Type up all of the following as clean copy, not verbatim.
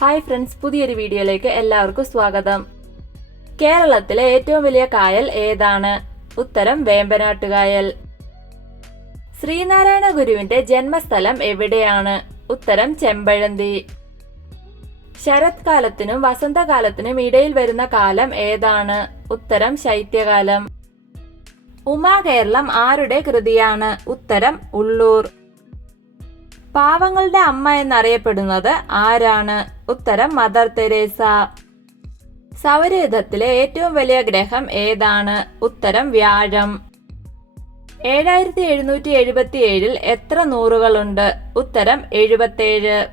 Hi friends, പുതിയൊരു വീഡിയോയിലേക്ക് എല്ലാവർക്കും സ്വാഗതം. കേരളത്തിലെ ഏറ്റവും വലിയ കായൽ ഏതാണ്? ഉത്തരം വേമ്പനാട്ടുകായൽ. ശ്രീനാരായണ ഗുരുവിന്റെ ജന്മസ്ഥലം എവിടെയാണ്? ഉത്തരം ചെമ്പഴന്തി. ശരത്കാലത്തിനും വസന്തകാലത്തിനും ഇടയിൽ വരുന്ന കാലം ഏതാണ്? ഉത്തരം ശൈത്യകാലം. ഉമാകേരളം ആരുടെ കൃതിയാണ്? ഉത്തരം ഉള്ളൂർ. പാവങ്ങളുടെ അമ്മ എന്നറിയപ്പെടുന്നത് ആരാണ്? ഉത്തരം മദർ തെരേസ. സൗരയൂഥത്തിലെ ഏറ്റവും വലിയ ഗ്രഹം ഏതാണ്? ഉത്തരം വ്യാഴം. 7777 എത്ര നൂറുകളുണ്ട്? ഉത്തരം 77.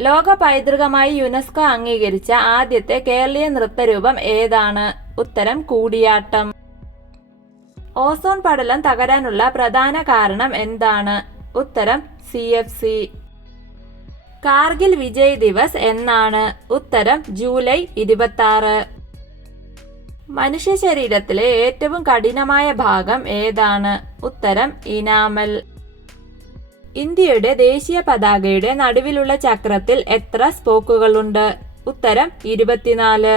ലോക പൈതൃകമായി യുനെസ്കോ അംഗീകരിച്ച ആദ്യത്തെ കേരളീയ നൃത്തരൂപം ഏതാണ്? ഉത്തരം കൂടിയാട്ടം. ഓസോൺ പടലം തകരാനുള്ള പ്രധാന കാരണം എന്താണ്? ഉത്തരം CFC. കാർഗിൽ വിജയ് ദിവസ് എന്നാണ്? ഉത്തരം ജൂലൈ 26. മനുഷ്യ ശരീരത്തിലെ ഏറ്റവും കഠിനമായ ഭാഗം ഏതാണ്? ഉത്തരം ഇനാമൽ. ഇന്ത്യയുടെ ദേശീയ പതാകയുടെ നടുവിലുള്ള ചക്രത്തിൽ എത്ര സ്പോക്കുകളുണ്ട്? ഉത്തരം 24.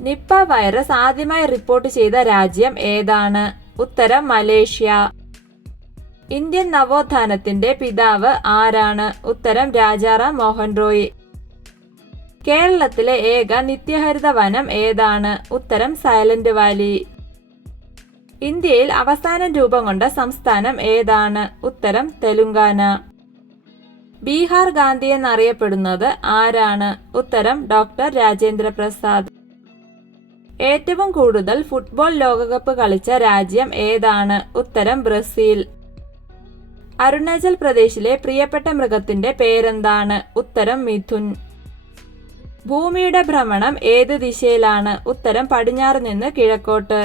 നിപ്പ വൈറസ് ആദ്യമായി റിപ്പോർട്ട് ചെയ്ത രാജ്യം ഏതാണ്? ഉത്തരം മലേഷ്യ. ഇന്ത്യൻ നവോത്ഥാനത്തിന്റെ പിതാവ് ആരാണ്? ഉത്തരം രാജാറാം മോഹൻ റോയ്. കേരളത്തിലെ ഏക നിത്യഹരിത വനം ഏതാണ്? ഉത്തരം സൈലന്റ് വാലി. ഇന്ത്യയിൽ അവസാനം രൂപം കൊണ്ട സംസ്ഥാനം ഏതാണ്? ഉത്തരം തെലുങ്കാന. ബീഹാർ ഗാന്ധി എന്നറിയപ്പെടുന്നത് ആരാണ്? ഉത്തരം ഡോക്ടർ രാജേന്ദ്ര പ്രസാദ്. ഏറ്റവും കൂടുതൽ ഫുട്ബോൾ ലോകകപ്പ് കളിച്ച രാജ്യം ഏതാണ്? ഉത്തരം ബ്രസീൽ. അരുണാചൽ പ്രദേശിലെ പ്രിയപ്പെട്ട മൃഗത്തിന്റെ പേരെന്താണ്? ഉത്തരം മിഥുൻ. ഭൂമിയുടെ ഭ്രമണം ഏത് ദിശയിലാണ്? ഉത്തരം പടിഞ്ഞാറ് നിന്ന് കിഴക്കോട്ട്.